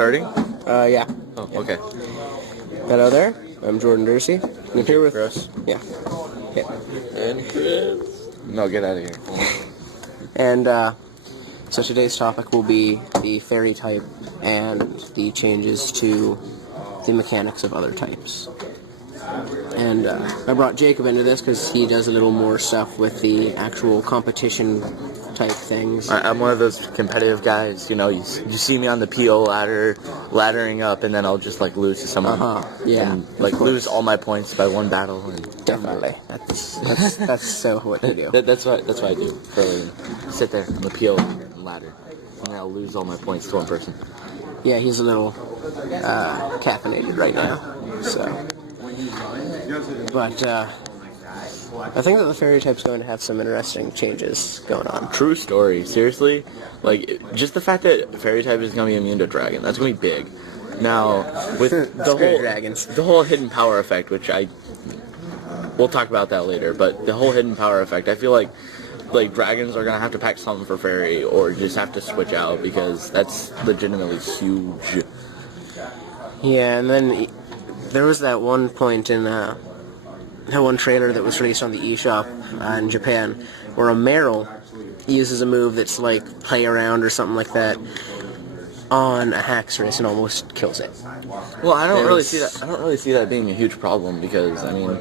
Starting? Yeah. Oh, okay. Hello there. I'm Jordan Dursey. I'm here with Chris. Yeah. Okay. And Chris. No, get out of here. And so today's topic will be the fairy type and the changes to the mechanics of other types. And I brought Jacob into this because he does a little more stuff with the actual competition type things. I'm one of those competitive guys, you know, you see me on the PO ladder, laddering up, and then I'll just, like, lose to someone. Yeah. And, like, lose all my points by one battle. And Definitely. That's so what you do. That's what I do for a living. Sit there on the PO ladder, and then I'll lose all my points to one person. Yeah, he's a little caffeinated right now, so. But I think that the fairy type's going to have some interesting changes going on. True story. Seriously, like, just the fact that fairy type is going to be immune to dragon, that's going to be big. Now, with the whole hidden power effect, which we'll talk about that later, but the whole hidden power effect, I feel like dragons are going to have to pack something for fairy, or just have to switch out, because that's legitimately huge. Yeah, and then there was that one point in that one trailer that was released on the eShop in Japan, where a Meryl uses a move that's like play around or something like that on a Haxorus and almost kills it. Well, I don't really see that being a huge problem, because I mean,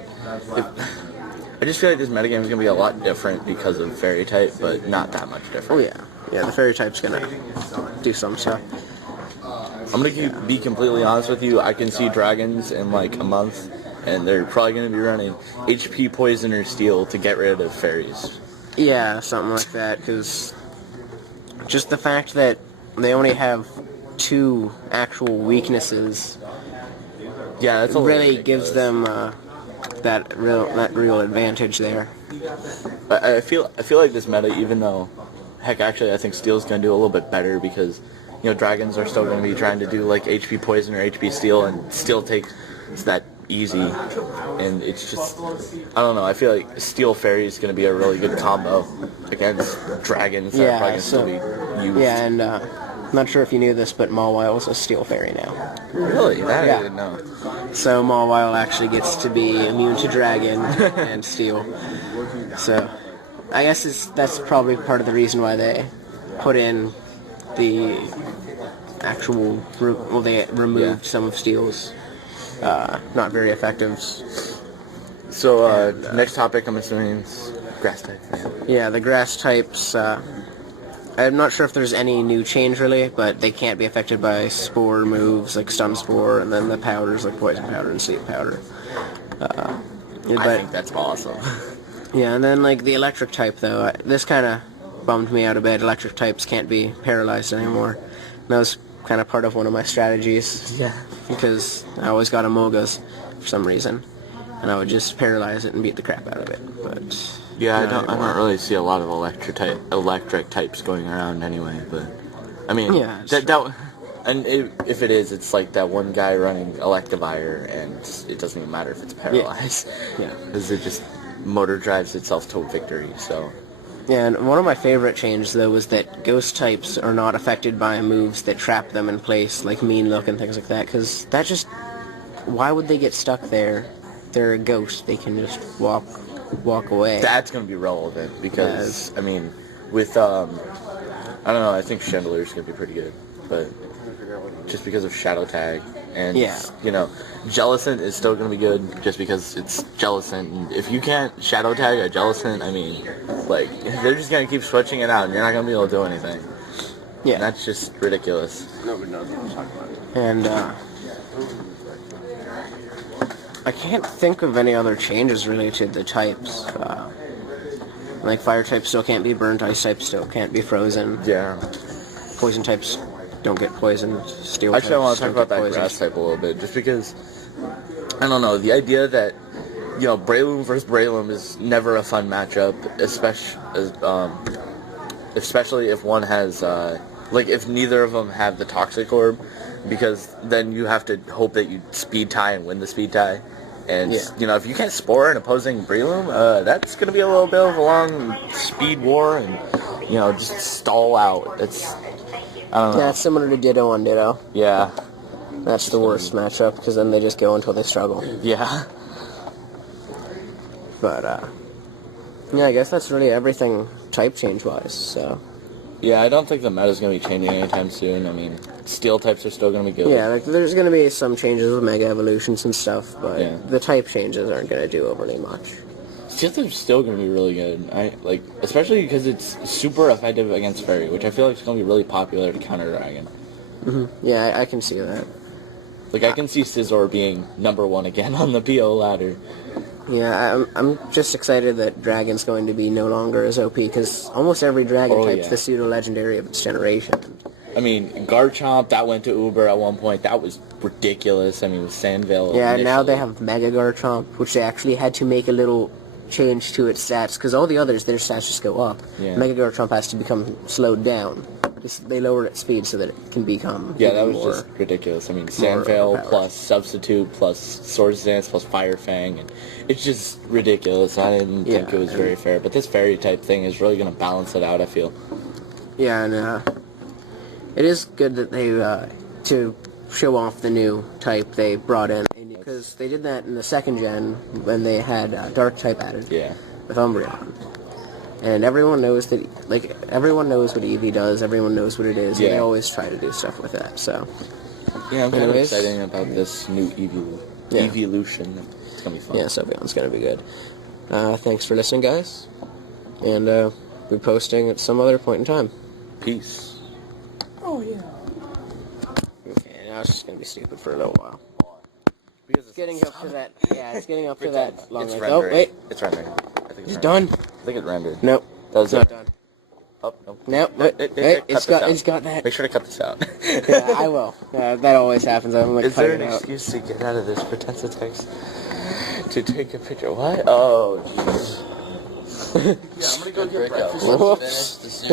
I just feel like this metagame is gonna be a lot different because of fairy type, but not that much different. Oh yeah, the fairy type's gonna do some stuff. I'm gonna be completely honest with you. I can see dragons in like a month, and they're probably gonna be running HP poison or steel to get rid of fairies. Yeah, something like that, because just the fact that they only have 2 actual weaknesses, yeah, that's really gives them that real advantage there. I feel like this meta, even though, heck, actually, I think Steel's gonna do a little bit better, because you know dragons are still gonna be trying to do like HP poison or HP steel, and Steel takes that easy, and it's just, I don't know, I feel like Steel Fairy is going to be a really good combo against dragons that are probably going to still be used. Yeah, and I'm not sure if you knew this, but Mawile is a Steel Fairy now. Really? That I didn't know. So Mawile actually gets to be immune to dragon and steel. So I guess that's probably part of the reason why they put in the actual, they removed some of Steel's not very effective. So, next topic, I'm assuming, is grass type. Yeah, the grass types, I'm not sure if there's any new change, really, but they can't be affected by spore moves, like Stun Spore, and then the powders, like Poison Powder and Sleep Powder. I think that's awesome. Yeah, and then, like, the electric type, though, this kind of bummed me out a bit. Electric types can't be paralyzed anymore. And that was kind of part of one of my strategies. Yeah. Because I always got Amogas for some reason, and I would just paralyze it and beat the crap out of it. But yeah, I don't really see a lot of electric types going around anyway. But I mean, yeah, and if it is, it's like that one guy running Electivire, and it doesn't even matter if it's paralyzed. Yeah, because it just motor drives itself to victory. So. Yeah, and one of my favorite changes, though, was that ghost types are not affected by moves that trap them in place, like Mean Look and things like that, because that just... Why would they get stuck there? They're a ghost. They can just walk away. That's going to be relevant, because, I mean, with, I don't know, I think Chandeler's going to be pretty good, but just because of Shadow Tag, and, you know, Jellicent is still going to be good, just because it's Jellicent, and if you can't Shadow Tag a Jellicent, I mean, like, they're just going to keep switching it out, and you're not going to be able to do anything. Yeah. And that's just ridiculous. Nobody knows what I'm talking about. And, I can't think of any other changes related to the types. Like, fire types still can't be burnt, ice types still can't be frozen. Yeah. Poison types don't get poisoned. Steel Actually, I want types to talk about that grass type a little bit, just because, I don't know, the idea that, you know, Breloom versus Breloom is never a fun matchup, especially if one has, like, if neither of them have the Toxic Orb, because then you have to hope that you speed tie and win the speed tie. And, you know, if you can't Spore an opposing Breloom, that's going to be a little bit of a long speed war, and, you know, just stall out. I don't know. Yeah, it's similar to Ditto on Ditto. Yeah. That's the worst matchup, because then they just go until they struggle. Yeah. But, yeah, I guess that's really everything type change-wise, so... Yeah, I don't think the meta's going to be changing anytime soon. I mean, steel types are still going to be good. Yeah, like, there's going to be some changes with Mega Evolutions and stuff, but Yeah. the type changes aren't going to do overly much. Steel types still going to be really good. Especially because it's super effective against Fairy, which I feel like is going to be really popular to counter Dragon. Yeah, I can see that. Like, I can see Scizor being #1 again on the PO ladder. Yeah, I'm just excited that Dragon's going to be no longer as OP, because almost every Dragon type's the pseudo-legendary of its generation. I mean, Garchomp, that went to Uber at one point. That was ridiculous. I mean, with Sandvale. Yeah, initially. now they have Mega Garchomp, which they actually had to make a little change to its stats, because all the others, their stats just go up. Yeah. Mega Garchomp has to become slowed down. They lowered its speed so that it can become that was more, just ridiculous. I mean, Sandvale plus Substitute plus Swords Dance plus Fire Fang, and it's just ridiculous. I didn't think it was very fair, but this Fairy type thing is really going to balance it out, I feel. Yeah, and it is good that they, to show off the new type they brought in, because they did that in the 2nd gen when they had Dark type added with Umbreon. And everyone knows that, everyone knows what Eevee does, everyone knows what it is, and they always try to do stuff with that, so. Yeah, I'm kind of excited about this new evolution. It's going to be fun. Yeah, Sylveon's going to be good. Thanks for listening, guys. And, we'll be posting at some other point in time. Peace. Oh, yeah. Okay, now it's just going to be stupid for a little while. Because It's getting up to that, it's getting up to that long It's range. rendering. Oh, wait. It's rendering. I think It's done. I think it's rendered. Nope. It's not done. Oh, no. No, it's got that. Make sure to cut this out. Yeah, I will. That always happens. I'm like, Is there an cutting it out. excuse to get out of this for tense text? To take a picture? What? Oh, jeez. Yeah, I'm gonna go get breakfast. Whoops.